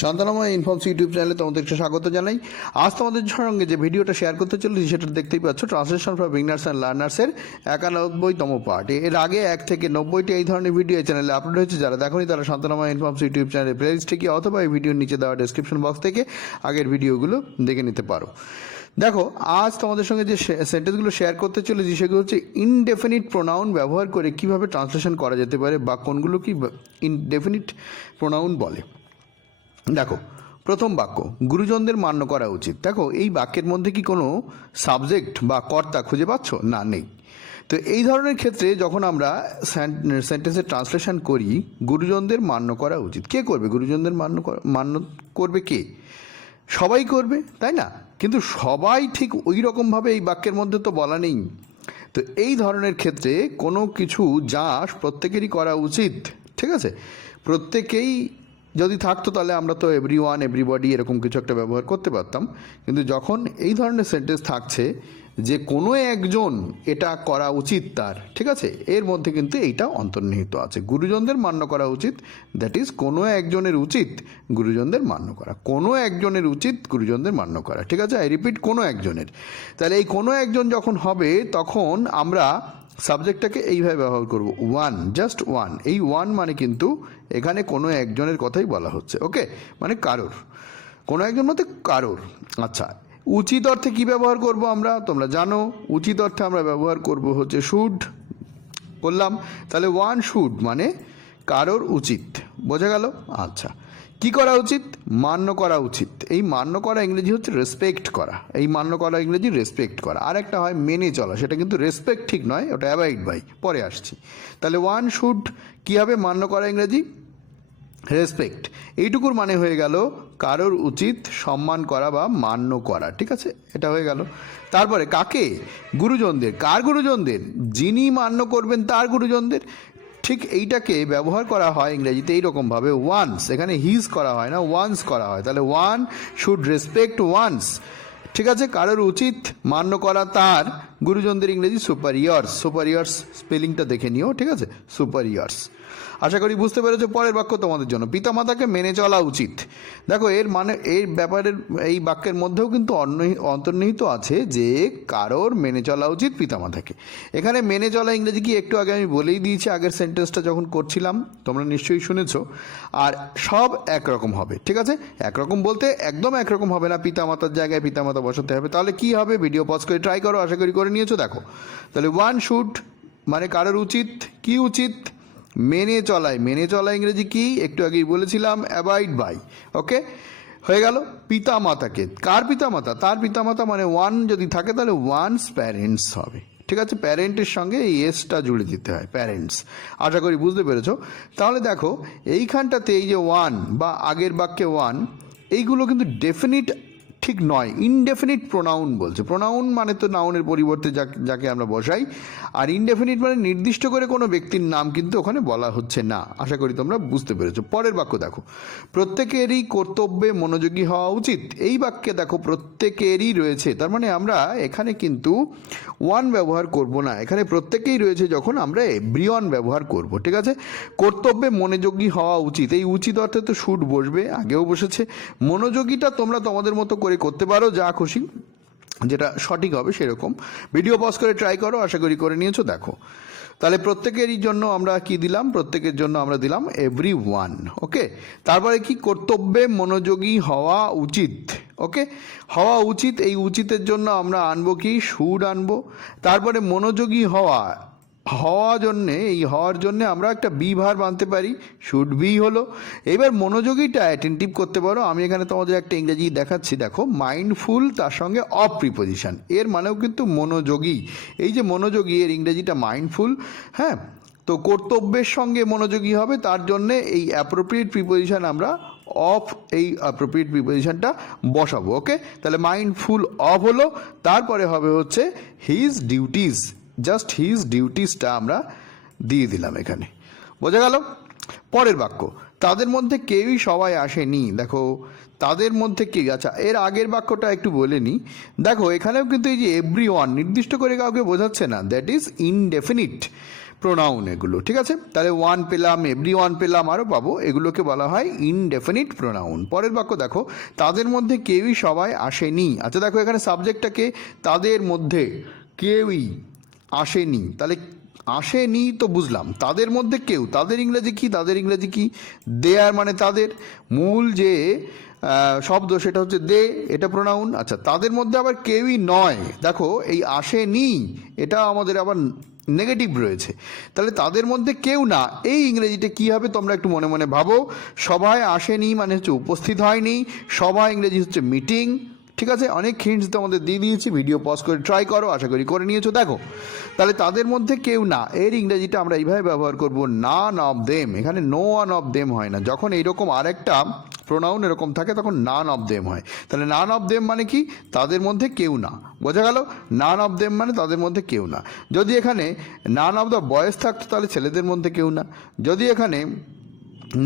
শান্তনাময় informs YouTube চ্যানেলে তোমাদেরকে স্বাগত জানাই। আজ তোমাদের সঙ্গে যে ভিডিওটা শেয়ার করতে চলেছি সেটা দেখতেই পাচ্ছ, ট্রান্সলেশন ফর বিগিনার্স অ্যান্ড লার্নার্সের 91তম পার্ট। এর আগে 1 থেকে 90টি এই ধরনের ভিডিও এই চ্যানেলে আপলোড হয়েছে। যারা দেখোনি তারা শান্তনাময় ইনফর্মস ইউটিউব চ্যানেলের প্লেলিস্ট থেকে অথবা এই ভিডিওর নিচে দেওয়া ডেসক্রিপশন বক্স থেকে আগের ভিডিওগুলো দেখে নিতে পারো। দেখো, আজ তোমাদের সঙ্গে যে সেন্টেন্সগুলো শেয়ার করতে চলেছি সেগুলো হচ্ছে ইনডেফিনিট প্রোনাউন ব্যবহার করে কিভাবে ট্রান্সলেশন করা যেতে পারে বা কোনগুলো কি ইনডেফিনিট প্রোনাউন বলে। দেখো, প্রথম বাক্য, গুরুজনদের মান্য করা উচিত। দেখো, এই বাক্যের মধ্যে কি কোনো সাবজেক্ট বা কর্তা খুঁজে পাচ্ছ? না, নেই। তো এই ধরনের ক্ষেত্রে যখন আমরা সেন্টেন্সের ট্রান্সলেশন করি, গুরুজনদের মান্য করা উচিত, কে করবে? গুরুজনদের মান্য করবে কে? সবাই করবে, তাই না? কিন্তু সবাই ঠিক ওই রকমভাবে এই বাক্যের মধ্যে তো বলা নেই। তো এই ধরনের ক্ষেত্রে কোনো কিছু যা প্রত্যেকেরই করা উচিত, ঠিক আছে, প্রত্যেকেই যদি থাকতো তাহলে আমরা তো এভরিওয়ান, এভরিবডি এরকম কিছু একটা ব্যবহার করতে পারতাম। কিন্তু যখন এই ধরনের সেন্টেন্স থাকছে যে কোনো একজন এটা করা উচিত তার, ঠিক আছে, এর মধ্যে কিন্তু এইটা অন্তর্নিহিত আছে। গুরুজনদের মান্য করা উচিত, দ্যাট ইজ কোনো একজনের উচিত গুরুজনদের মান্য করা। কোনো একজনের উচিত গুরুজনদের মান্য করা, ঠিক আছে। আই রিপিট, কোনো একজনের। তাহলে এই কোনো একজন যখন হবে তখন আমরা সাবজেক্টটাকে এইভাবে ব্যবহার করব, ওয়ান, জাস্ট ওয়ান। এই ওয়ান মানে কিন্তু এখানে কোনো একজনের কথাই বলা হচ্ছে, ওকে, মানে কারোর, কোনো একজন মতে কারোর। আচ্ছা, উচিত অর্থে কি ব্যবহার করব আমরা? তোমরা জানো, উচিত অর্থে আমরা ব্যবহার করব হচ্ছে শুড, বললাম। তাহলে ওয়ান শুড মানে কারোর উচিত, বোঝা গেল? আচ্ছা, কি করা উচিত? মান্য করা উচিত। এই মান্য করা ইংরেজি হচ্ছে রেসপেক্ট করা। এই মান্য করা ইংরেজি রেসপেক্ট করা। আর একটা হয় মেনে চলা, সেটা কিন্তু রেসপেক্ট ঠিক নয়, ওটা অ্যাভয়েড বাই, পরে আসছি। তাহলে ওয়ান শুড কী হবে? মান্য করা ইংরেজি রেসপেক্ট। এইটুকুর মানে হয়ে গেল কারোর উচিত সম্মান করা বা মান্য করা, ঠিক আছে, এটা হয়ে গেল। তারপরে কাকে? গুরুজনদের। কার গুরুজনদের? যিনি মান্য করবেন তার গুরুজনদের। ঠিক এইটাকে ব্যবহার করা হয় ইংরেজিতে এইরকমভাবে, ওয়ান্স। এখানে হিজ করা হয় না, ওয়ান্স করা হয়। তাহলে ওয়ান শুড রেসপেক্ট ওয়ান্স, ঠিক আছে, কারোর উচিত মান্য করা তার গুরুজনদের ইংরেজি সুপারিয়র্স। সুপারিয়র্স স্পেলিংটা দেখে নিও, ঠিক আছে, সুপারিয়র্স। আশা করি বুঝতে পেরেছো। পরের বাক্য তোমাদের জন্য, পিতামাতাকে মেনে চলা উচিত। দেখো, এর মানে এই ব্যাপারের এই বাক্যের মধ্যেও কিন্তু অন্তর্নিহিত আছে যে কারোর মেনে চলা উচিত পিতামাতাকে। এখানে মেনে চলা ইংরেজি কি একটু আগে আমি বলেই দিয়েছি আগের সেন্টেন্সটা যখন করছিলাম, তোমরা নিশ্চয়ই শুনেছো। আর সব একরকম হবে, ঠিক আছে। একরকম বলতে একদম একরকম হবে না, পিতামাতার জায়গায় পিতামাতা বসাতে হবে। তাহলে কি হবে? ভিডিও পজ করে ট্রাই করো, আশা করি করে নিয়েছো। দেখো, তাহলে ওয়ান শুড মানে কারোর উচিত, কি উচিত? মেনে চলায়। মেনে চলা ইংরেজি কি? একটু আগেই বলেছিলাম, অ্যাভয়েড বাই, ওকে, হয়ে গেল। পিতামাতাকে, কার পিতামাতা? তার পিতামাতা মানে ওয়ান যদি থাকে তাহলে ওয়ানস প্যারেন্টস হবে, ঠিক আছে। প্যারেন্টের সঙ্গে এই এসটা জুড়ে দিতে হয়, প্যারেন্টস। আশা করি বুঝতে পেরেছো। তাহলে দেখো, এইখানটাতে এই যে ওয়ান বা আগের বাক্যে ওয়ান, এইগুলো কিন্তু ডেফিনিট ঠিক নয়, ইনডেফিনিট প্রোনাউন বলছে। প্রোনাউন মানে তো নাউনের পরিবর্তে যাকে আমরা বসাই, আর ইনডেফিনিট মানে নির্দিষ্ট করে কোনো ব্যক্তির নাম কিন্তু ওখানে বলা হচ্ছে না। আশা করি তোমরা বুঝতে পেরেছো। পরের বাক্য দেখো, প্রত্যেকেরই কর্তব্যে মনোযোগী হওয়া উচিত। এই বাক্যে দেখো প্রত্যেকেরই রয়েছে, তার মানে আমরা এখানে কিন্তু ওয়ান ব্যবহার করব না, এখানে প্রত্যেকেই রয়েছে যখন আমরা এভরিওয়ান ব্যবহার করব, ঠিক আছে। কর্তব্যে মনোযোগী হওয়া উচিত, এই উচিত অর্থে তো শুড বসবে, আগেও বসেছে। মনোযোগীটা তোমরা তোমাদের মতো করে করতে পারো, যা খুশি, যেটা সঠিক হবে সেরকম। ভিডিও পজ করে ট্রাই করো, আশা করি করে নিয়েছো। দেখো, তাহলে প্রত্যেকেরই জন্য আমরা কি দিলাম? প্রত্যেকের জন্য আমরা দিলাম এভরি ওয়ান, ওকে। তারপরে কি? কর্তব্যে মনোযোগী হওয়া উচিত, ওকে, হওয়া উচিত। এই উচিতের জন্য আমরা আনবো কি? শুড আনবো। তারপরে মনোযোগী হওয়া, জন্যে, এই হওয়ার জন্যে আমরা একটা বি ভার্ব আনতে পারি, শুড বি হলো। এবার মনোযোগীটা অ্যাটেন্টিভ করতে পারো। আমি এখানে তোমাদের একটা ইংরেজি দেখাচ্ছি, দেখো, মাইন্ডফুল, তার সঙ্গে অফ প্রিপোজিশন, এর মানেও কিন্তু মনোযোগী। এই যে মনোযোগী, এর ইংরেজিটা মাইন্ডফুল, হ্যাঁ। তো কর্তব্যের সঙ্গে মনোযোগী হবে, তার জন্যে এই অ্যাপ্রোপ্রিয়েট প্রিপোজিশন আমরা অফ, এই অ্যাপ্রোপ্রিয়েট প্রিপোজিশনটা বসাবো, ওকে। তাহলে মাইন্ডফুল অফ হলো, তারপরে হবে হচ্ছে হিজ ডিউটিস, জাস্ট হিজ ডিউটিসটা আমরা দিয়ে দিলাম এখানে, বোঝা গেল। পরের বাক্য, তাদের মধ্যে কেউই সবাই আসেনি। দেখো, তাদের মধ্যে কে? আচ্ছা, এর আগের বাক্যটা একটু বলে নিই। দেখো, এখানেও কিন্তু এই যে এভরি ওয়ান নির্দিষ্ট করে কাউকে বোঝাচ্ছে না, দ্যাট ইজ ইনডেফিনিট। প্রোনাউন এগুলো, ঠিক আছে। তাহলে ওয়ান পেলাম, এভরি ওয়ান পেলাম, আরও পাবো, এগুলোকে বলা হয় ইনডেফিনিট প্রোনাউন। পরের বাক্য দেখো, তাদের মধ্যে কেউই সবাই আসেনি। আচ্ছা দেখো এখানে সাবজেক্টটাকে তাদের মধ্যে কেউই আসেনি, তাহলে আসেনি তো বুঝলাম, তাদের মধ্যে কেউ, তাদের ইংরেজি কি, তাদের ইংরেজি কি, দেয়ার মানে তাদের, মূল যে শব্দ সেটা হচ্ছে দে, এটা প্রোনাউন। আচ্ছা তাদের মধ্যে আবার কেউই নয়, দেখো এই আসেনি এটা আমাদের আবার নেগেটিভ রয়েছে, তাহলে তাদের মধ্যে কেউ না, এই ইংরেজিটা কী হবে তোমরা একটু মনে মনে ভাবো। সবাই আসেনি মানে হচ্ছে উপস্থিত হয়নি, সবাই ইংরেজি হচ্ছে মিটিং, ঠিক আছে। অনেক হিন্টস তোমাদের দিয়ে দিয়েছি, ভিডিও পজ করে ট্রাই করো, আশা করি করে নিয়েছো। দেখো তাহলে তাদের মধ্যে কেউ না, এর ইংরেজিটা আমরা এইভাবে ব্যবহার করব, নান অফ দেম। এখানে নো ওয়ান অফ দেম হয় না, যখন এইরকম আরেকটা প্রোনাউন এরকম থাকে তখন নান অফ দেম হয়। তাহলে নান অফ দেম মানে কি, তাদের মধ্যে কেউ না, বোঝা গেল। নান অফ দেম মানে তাদের মধ্যে কেউ না। যদি এখানে নান অফ দ্য বয়েজ থাকতো তাহলে ছেলেদের মধ্যে কেউ না। যদি এখানে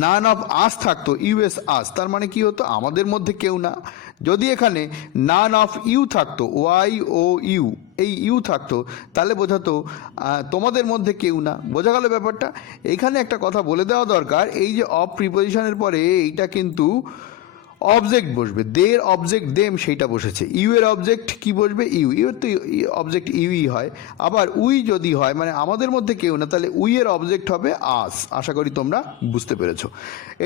নান অফ আস থাকতো, ইউএস আস, তার মানে কি হতো, আমাদের মধ্যে কেউ না। যদি এখানে নান অফ ইউ থাকতো, ওয়াই ও ইউ, এই ইউ থাকতো, তাহলে বোঝাতো তোমাদের মধ্যে কেউ না। বোঝা গেল ব্যাপারটা। এখানে একটা কথা বলে দেওয়া দরকার, এই যে অফ প্রিপোজিশনের পরে এইটা কিন্তু অবজেক্ট বসবে, দের অবজেক্ট দেম সেইটা বসেছে, ইউ এর অবজেক্ট কি বসবে, ইউ, ইউর তো অবজেক্ট ইউই হয়। আবার উই যদি হয় মানে আমাদের মধ্যে কেউ না, তাহলে উই এর অবজেক্ট হবে আস। আশা করি তোমরা বুঝতে পেরেছো।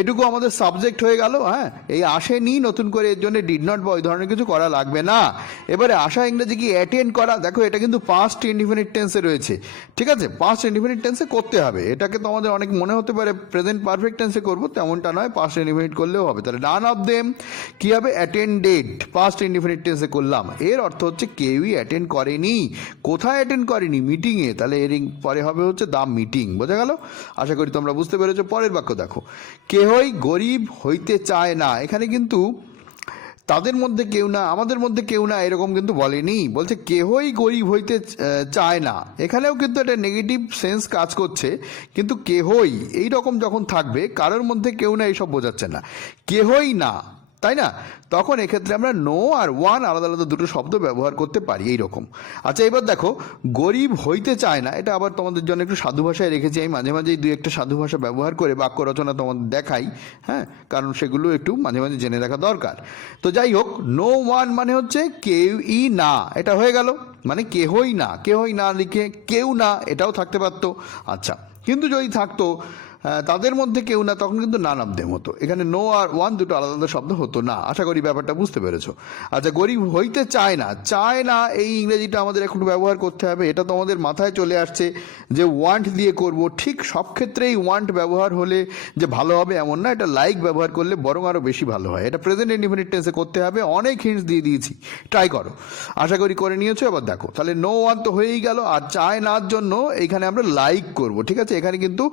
এটুকু আমাদের সাবজেক্ট হয়ে গেল। হ্যাঁ, এই আসেনি নতুন করে এর জন্য ডিড নট বা ওই ধরনের কিছু করা লাগবে না। এবারে আসা ইংরেজি কি অ্যাটেন্ড করা, দেখো এটা কিন্তু পাস্ট ইনডিফিনিট টেন্সে রয়েছে, ঠিক আছে। পাস্ট ইনডিফিনিট টেন্সে করতে হবে, এটাকে তো আমাদের অনেক মনে হতে পারে প্রেজেন্ট পারফেক্ট টেন্সে করবো, তেমনটা নয়, পাস্ট ইনডিফিনিট করলেও হবে। তাহলে নান অফ দেম কি হবে, অ্যাটেন্ডেড, পাস্ট ইনডিফিনিট টেন্সে করলাম, এর অর্থ হচ্ছে কেউই অ্যাটেন্ড করেনি। কোথায় অ্যাটেন্ড করেনি, মিটিংয়ে, তাহলে এর পরে হবে হচ্ছে দ্য মিটিং। বোঝা গেল, আশা করি তোমরা বুঝতে পেরেছো। পরের বাক্য দেখো, কেহই গরিব হইতে চায় না। এখানে কিন্তু তাদের মধ্যে কেউ না, আমাদের মধ্যে কেউ না এরকম কিন্তু বলেনি, বলছে কেহই গরিব হইতে চায় না। এখানেও কিন্তু একটা নেগেটিভ সেন্স কাজ করছে, কিন্তু কেহই এই রকম যখন থাকবে, কারোর মধ্যে কেউ না এইসব বোঝাচ্ছে না, কেহই না, তাই না। তখন এক্ষেত্রে আমরা নো আর ওয়ান আলাদা আলাদা দুটো শব্দ ব্যবহার করতে পারি এইরকম। আচ্ছা এবার দেখো, গরিব হইতে চায় না, এটা আবার তোমাদের জন্য একটু সাধু ভাষায় রেখেছি আমি, মাঝে মাঝেই দুই একটা সাধু ভাষা ব্যবহার করে বাক্য রচনা তোমাদের দেখাই, হ্যাঁ, কারণ সেগুলো একটু মাঝে মাঝে জেনে রাখা দরকার। তো যাই হোক, নো ওয়ান মানে হচ্ছে কেউই না, এটা হয়ে গেল, মানে কেহই না, কেহই না লিখে কেউ না এটাও থাকতে পারতো। আচ্ছা কিন্তু যদি থাকতো তাদের মধ্যে কেউ না, তখন কিন্তু নান অফ দেম হতো, এখানে নো আর ওয়ান দুটো আলাদা আলাদা শব্দ হতো না। আশা করি ব্যাপারটা বুঝতে পেরেছো। আচ্ছা গরিব হইতে চায় না, চায় না এই ইংরেজিটা আমাদের একটু ব্যবহার করতে হবে, এটা তো আমাদের মাথায় চলে আসছে যে ওয়ান্ট দিয়ে করব, ঠিক সব ক্ষেত্রেই ওয়ান্ট ব্যবহার হলে যে ভালো হবে এমন না, এটা লাইক ব্যবহার করলে বরং আরও বেশি ভালো হয়। এটা প্রেজেন্ট ইনডিফিনিট টেন্সে করতে হবে, অনেক হিন্টস দিয়ে দিয়েছি, ট্রাই করো, আশা করি করে নিয়েছো। এবার দেখো তাহলে নো ওয়ান তো হয়েই গেল, আর চায় নার জন্য এখানে আমরা লাইক করব, ঠিক আছে। এখানে কিন্তু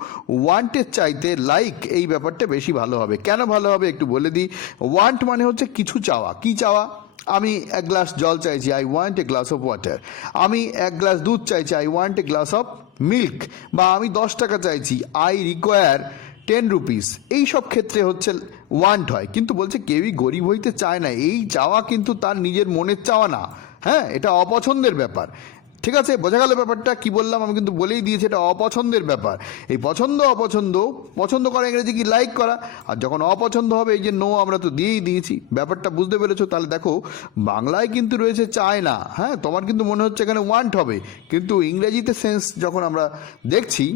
ওয়ান্টের চাইতে লাইক এই ব্যাপারটা বেশি ভালো হবে। কেন ভালো হবে একটু বলে দিই। ওয়ান্ট মানে হচ্ছে কিছু চাওয়া, কি চাওয়া, আমি এক গ্লাস জল চাইছি, I want a glass of water. আমি এক গ্লাস দুধ চাইছি, I want a glass of milk. বা আমি 10 টাকা চাইছি, আই রিকোয়ার 10 রুপিস। এই সব ক্ষেত্রে হচ্ছে ওয়ান্ট হয়, কিন্তু বলছে কেউই গরিব হইতে চায় না, এই চাওয়া কিন্তু তার নিজের মনের চাওয়া না, হ্যাঁ, এটা অপছন্দের ব্যাপার, ঠিক আছে। বোঝা গেল ব্যাপারটা, কি বললাম আমি কিন্তু বলেই দিয়েছি, এটা অপছন্দের ব্যাপার। এই পছন্দ অপছন্দ, পছন্দ করা ইংরেজি কি লাইক করা, আর যখন অপছন্দ হবে এই যে নো আমরা তো দিয়েই দিয়েছি, ব্যাপারটা বুঝতে পেরেছো। তাহলে দেখো বাংলায় কিন্তু রয়েছে চায় না, হ্যাঁ, তোমার কিন্তু মনে হচ্ছে এখানে ওয়ান্ট হবে, কিন্তু ইংরেজিতে সেন্স যখন আমরা দেখছি,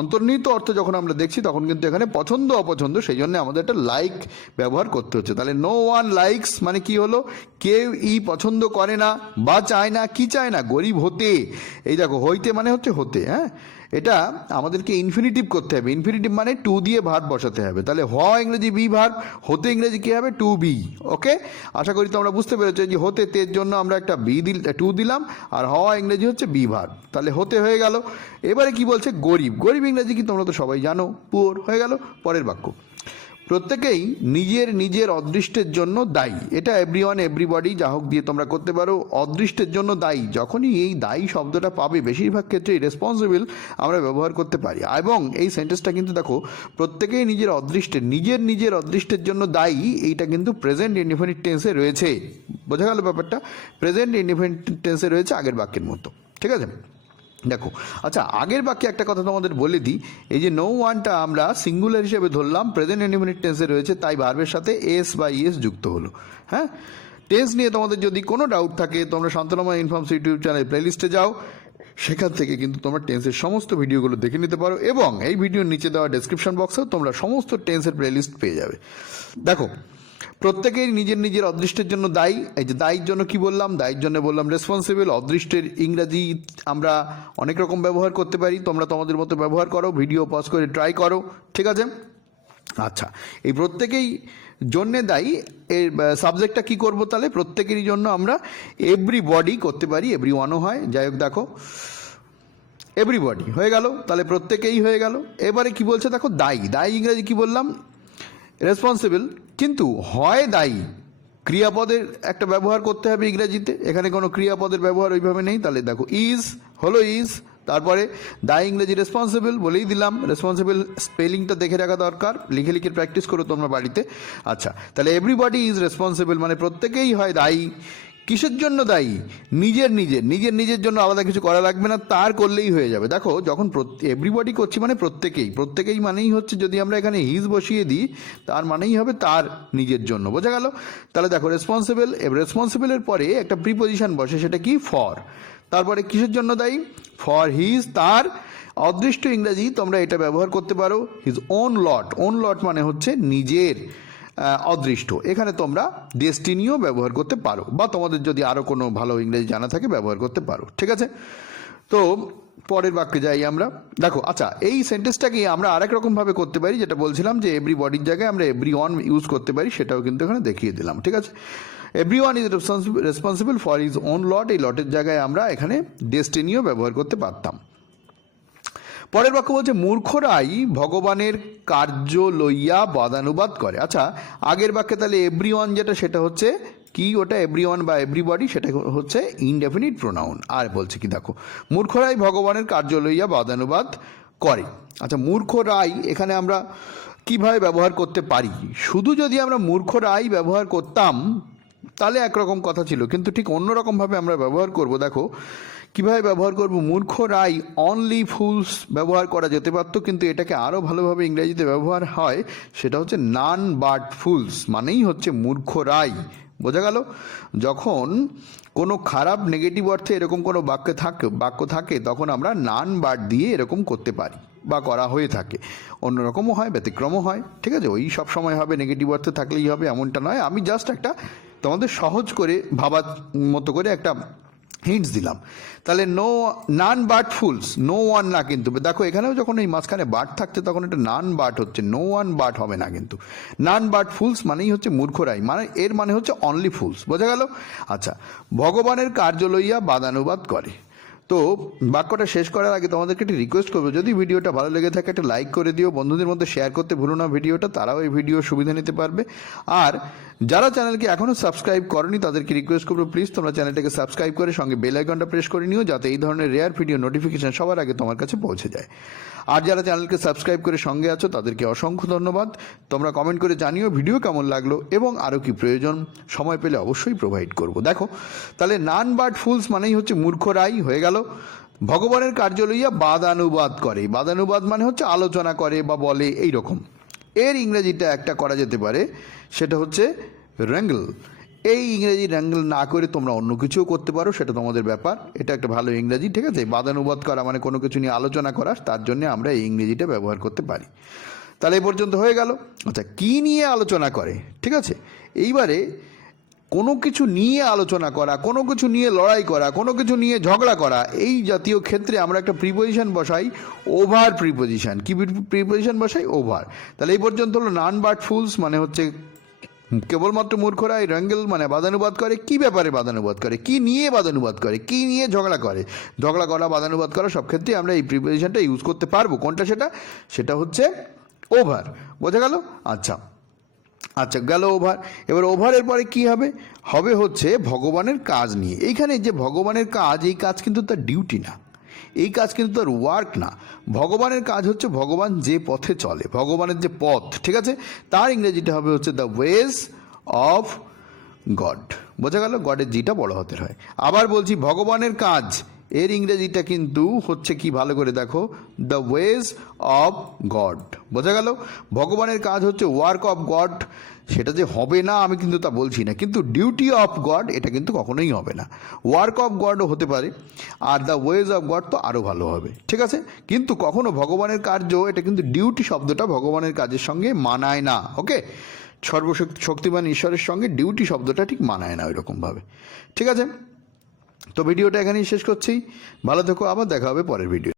অন্তর্নিহিত অর্থ যখন আমরা দেখছি, তখন কিন্তু এখানে পছন্দ অপছন্দ, সেই জন্য আমাদের একটা লাইক ব্যবহার করতে হচ্ছে। তাহলে নো ওয়ান লাইকস মানে কি হলো, কেউ পছন্দ করে না বা চায় না, কি চায় না, গরিব হতে। এই দেখো হইতে মানে হচ্ছে হতে, হ্যাঁ, এটা আমাদেরকে ইনফিনিটিভ করতে হবে, ইনফিনিটিভ মানে টু দিয়ে ভার্ব বসাতে হবে। তাহলে হওয়া ইংরেজি বি ভার্ব, হতে ইংরেজি কী হবে, টু বি। ওকে, আশা করি তোমরা বুঝতে পেরেছো যে হতে তের জন্য আমরা একটা টু দিলাম, আর হওয়া ইংরেজি হচ্ছে বি ভার্ব, তাহলে হতে হয়ে গেল। এবারে কি বলছে, গরিব, গরিব ইংরেজি কি তোমরা তো সবাই জানো, পুয়ার হয়ে গেল। পরের বাক্য, প্রত্যেকেই নিজের নিজের অদৃষ্টের জন্য দায়ী। এটা এভরিওয়ান এভরিবডি যা হোক দিয়ে তোমরা করতে পারো, অদৃষ্টের জন্য দায়ী। যখনই এই দায়ী শব্দটা পাবে, বেশিরভাগ ক্ষেত্রেই রেসপন্সিবল আমরা ব্যবহার করতে পারি। এবং এই সেন্টেন্সটা কিন্তু দেখো, প্রত্যেকেই নিজের অদৃষ্টের, নিজের নিজের অদৃষ্টের জন্য দায়ী, এইটা কিন্তু প্রেজেন্ট ইনডিফিনিট টেন্সে রয়েছে। বোঝা গেল ব্যাপারটা, প্রেজেন্ট ইনডিফিনিট টেন্সে রয়েছে আগের বাক্যের মতো, ঠিক আছে। দেখো, আচ্ছা, আগের বাক্যে একটা কথা তোমাদের বলে দিই, এই যে নো ওয়ানটা আমরা সিঙ্গুলার হিসেবে ধরলাম, প্রেজেন্ট ইনডিফিনিট টেন্সে রয়েছে, তাই ভার্বের সাথে এস বা ইএস যুক্ত হলো। হ্যাঁ, টেন্স নিয়ে তোমাদের যদি কোনো ডাউট থাকে তোমরা শান্তনাময় ইনফর্মস ইউটিউব চ্যানেল প্লেলিস্টে যাও, সেখান থেকে কিন্তু তোমরা টেন্সের সমস্ত ভিডিওগুলো দেখে নিতে পারো, এবং এই ভিডিওর নিচে দেওয়া ডেসক্রিপশন বক্সেও তোমরা সমস্ত টেন্সের প্লেলিস্ট পেয়ে যাবে। দেখো, প্রত্যেকেই নিজের নিজের অদৃষ্টের জন্য দায়ী। এই যে দায়ীর জন্য কি বললাম, দায়ীর জন্য বললাম রেসপন্সিবল। অদৃষ্টের ইংরাজি আমরা অনেক রকম ব্যবহার করতে পারি, তোমরা তোমাদের মতো ব্যবহার করো, ভিডিও পজ করে ট্রাই করো, ঠিক আছে? আচ্ছা, এই প্রত্যেকেই জন্যে দায়ী, এর সাবজেক্টটা কি করব তাহলে? প্রত্যেকেরই জন্য আমরা এভরিবডি করতে পারি, এভরি ওয়ানও হয়, যাই হোক দেখো এভরিবডি হয়ে গেল, তাহলে প্রত্যেকেই হয়ে গেল। এবারে কি বলছে দেখো, দায়ী। দায়ী ইংরাজি কি বললাম? রেসপন্সিবল। কিন্তু হয় দায়ী, ক্রিয়াপদের একটা ব্যবহার করতে হবে ইংরাজিতে, এখানে কোনো ক্রিয়াপদের ব্যবহার ওইভাবে নেই, তাহলে দেখো ইজ হলো ইজ, তারপরে দায়ী ইংরেজি রেসপন্সিবল বলেই দিলাম। রেসপন্সিবল স্পেলিংটা দেখে রাখা দরকার, লিখে লিখে প্র্যাকটিস করো তোমরা বাড়িতে। আচ্ছা, তাহলে এভরিবডি ইজ রেসপন্সিবল মানে প্রত্যেকেই হয় দায়ী। কিসের জন্য দায়ী? নিজের নিজের নিজের নিজের জন্য আলাদা কিছু করা লাগবে না, তার করলেই হয়ে যাবে। দেখো, যখন এভরিবডি করছি মানে প্রত্যেকেই, প্রত্যেকেই মানেই হচ্ছে, যদি আমরা এখানে হিজ বসিয়ে দিই তার মানেই হবে তার নিজের জন্য, বোঝা গেল? তাহলে দেখো রেসপন্সিবল, রেসপন্সিবলের পরে একটা প্রিপোজিশন বসে, সেটা কি? ফর। তারপরে কিসের জন্য দায়ী? ফর হিজ, তার অদৃষ্ট ইংরাজি তোমরা এটা ব্যবহার করতে পারো হিজ ওন লট। ওন লট মানে হচ্ছে নিজের অদৃষ্ট, এখানে তোমরা ডেস্টিনিও ব্যবহার করতে পারো, বা তোমাদের যদি আরও কোনো ভালো ইংরেজি জানা থাকে ব্যবহার করতে পারো, ঠিক আছে? তো পরের বাক্যে যাই আমরা। দেখো, আচ্ছা, এই সেন্টেন্সটাকে আমরা আরেক রকমভাবে করতে পারি, যেটা বলছিলাম যে এভরিবডির জায়গায় আমরা এভরি ওয়ান ইউজ করতে পারি, সেটাও কিন্তু এখানে দেখিয়ে দিলাম, ঠিক আছে? Every one is responsible for his own lot, এই লটের জায়গায় আমরা এখানে ডেস্টিনিও ব্যবহার করতে পারতাম। পরের বাক্য বলছে মূর্খরাই ভগবানের কার্য লইয়া বাদানুবাদ করে। আচ্ছা, আগের বাক্যে তাহলে এভরি ওয়ান যেটা, সেটা হচ্ছে কি? ওটা এভরি ওয়ান বা এভরিবডি, সেটা হচ্ছে ইনডেফিনিট প্রোনাউন। আর বলছে কি দেখো, মূর্খরাই ভগবানের কার্য লইয়া বাদানুবাদ করে। আচ্ছা, মূর্খরাই এখানে আমরা কিভাবে ব্যবহার করতে পারি? শুধু যদি আমরা মূর্খরাই ব্যবহার করতাম তাহলে একরকম কথা ছিল, কিন্তু ঠিক অন্যরকমভাবে আমরা ব্যবহার করব। দেখো কীভাবে ব্যবহার করব, মূর্খরাই, অনলি ফুলস ব্যবহার করা যেতে পারতো, কিন্তু এটাকে আরও ভালোভাবে ইংরেজিতে ব্যবহার হয়, সেটা হচ্ছে নান বাট ফুলস, মানেই হচ্ছে মূর্খরাই, বোঝা গেল? যখন কোনো খারাপ নেগেটিভ অর্থে এরকম কোনো বাক্য থাকে তখন আমরা নান বাট দিয়ে এরকম করতে পারি বা করা হয়ে থাকে। অন্যরকমও হয়, ব্যতিক্রমও হয়, ঠিক আছে? ওই সব সময় হবে নেগেটিভ অর্থে থাকলেই হবে এমনটা নয়। আমি জাস্ট একটা তোমাদের সহজ করে ভাবার মতো করে একটা হিন্টস দিলাম। তাহলে none but fools, no one না কিন্তু, দেখো এখানেও যখন এই মাঝখানে বাট থাকছে তখন এটা নান বাট হচ্ছে, নো ওয়ান বাট হবে না কিন্তু। নান বাট ফুলস মানেই হচ্ছে মূর্খরাই, মানে এর মানে হচ্ছে অনলি ফুলস, বোঝা গেল? আচ্ছা, ভগবানের কার্য লইয়া বাদানুবাদ করে। তো বাক্যটা শেষ করার আগে তোমাদেরকে একটি রিকোয়েস্ট করবো, যদি ভিডিওটা ভালো লেগে থাকে একটা লাইক করে দিও, বন্ধুদের মধ্যে শেয়ার করতে ভুলো না ভিডিওটা, তারাও এই ভিডিওর সুবিধা নিতে পারবে। আর যারা চ্যানেলকে এখনও সাবস্ক্রাইব করনি তাদেরকে রিকোয়েস্ট করবো, প্লিজ তোমরা চ্যানেলটাকে সাবস্ক্রাইব করে সঙ্গে বেল আইকনটা প্রেস করে নিও, যাতে এই ধরনের রেয়ার ভিডিও নোটিফিকেশন সবার আগে তোমার কাছে পৌঁছে যায়। আর যারা চ্যানেলকে সাবস্ক্রাইব করে সঙ্গে আছো তাদেরকে অসংখ্য ধন্যবাদ। তোমরা কমেন্ট করে জানিও ভিডিও কেমন লাগলো এবং আরও কি প্রয়োজন, সময় পেলে অবশ্যই প্রোভাইড করব। দেখো, তাহলে নান বাট ফুলস মানেই হচ্ছে মূর্খরাই হয়ে গেল। ভগবানের কার্য লইয়া বাদানুবাদ করে, বাদানুবাদ মানে হচ্ছে আলোচনা করে বা বলে, এই রকম। এর ইংরেজিটা একটা করা যেতে পারে, সেটা হচ্ছে র্যাঙ্গল। এই ইংরেজি র্যাঙ্গল না করে তোমরা অন্য কিছুও করতে পারো, সেটা তোমাদের ব্যাপার, এটা একটা ভালো ইংরেজি, ঠিক আছে? বাদানুবাদ করা মানে কোনো কিছু নিয়ে আলোচনা করা, তার জন্য আমরা এই ইংরেজিটা ব্যবহার করতে পারি। তাহলে এই পর্যন্ত হয়ে গেল। আচ্ছা, কী নিয়ে আলোচনা করে, ঠিক আছে? এইবারে কোনো কিছু নিয়ে আলোচনা করা, কোনো কিছু নিয়ে লড়াই করা, কোনো কিছু নিয়ে ঝগড়া করা, এই জাতীয় ক্ষেত্রে আমরা একটা প্রিপোজিশন বসাই, ওভার প্রিপোজিশন। কি প্রিপোজিশন বসাই? ওভার। তাহলে এই পর্যন্ত হলো নান বাট ফুলস মানে হচ্ছে কেবলমাত্র মূর্খরাই, র্যাঙ্গেল মানে বাদানুবাদ করে, কি ব্যাপারে বাদানুবাদ করে, কি নিয়ে বাদানুবাদ করে, কি নিয়ে ঝগড়া করে, ঝগড়া করা, বাদানুবাদ করা, সব ক্ষেত্রে আমরা এই প্রিপোজিশনটা ইউজ করতে পারবো। কোনটা সেটা? সেটা হচ্ছে ওভার, বোঝা গেল? আচ্ছা গেল ওভার। এবার ওভারের পরে কি হবে? হবে হচ্ছে ভগবানের কাজ নিয়ে। এইখানে যে ভগবানের কাজ, এই কাজ কিন্তু তার ডিউটি না, এই কাজ কিন্তু তার ওয়ার্ক না। ভগবানের কাজ হচ্ছে ভগবান যে পথে চলে, ভগবানের যে পথ, ঠিক আছে? তার ইংরেজিটা হবে হচ্ছে দ্য ওয়েজ অফ গড, বোঝা গেল? গডের জিটা বড় হাতের হয়। আবার বলছি, ভগবানের কাজ, এর ইংরেজিটা কিন্তু হচ্ছে কি, ভালো করে দেখো, দ্য ওয়েজ অফ গড। বোঝা গেল? ভগবানের কাজ হচ্ছে ওয়ার্ক অফ গড। সেটা যে হবে না আমি কিন্তু তা বলছি না, কিন্তু ডিউটি অফ গড এটা কিন্তু কখনোই হবে না। ওয়ার্ক অফ গডও হতে পারে, are the ways of god তো আরও ভালো হবে, ঠিক আছে? কিন্তু কখনো ভগবানের কার্য, এটা কিন্তু ডিউটি শব্দটা ভগবানের কাজের সঙ্গে মানায় না। ওকে, সর্বশক্তিমান ঈশ্বরের সঙ্গে ডিউটি শব্দটা ঠিক মানায় না ওইরকমভাবে, ঠিক আছে? তো ভিডিওটা এখানেই শেষ করছি। ভালো থেকো, আবার দেখা হবে পরের ভিডিও।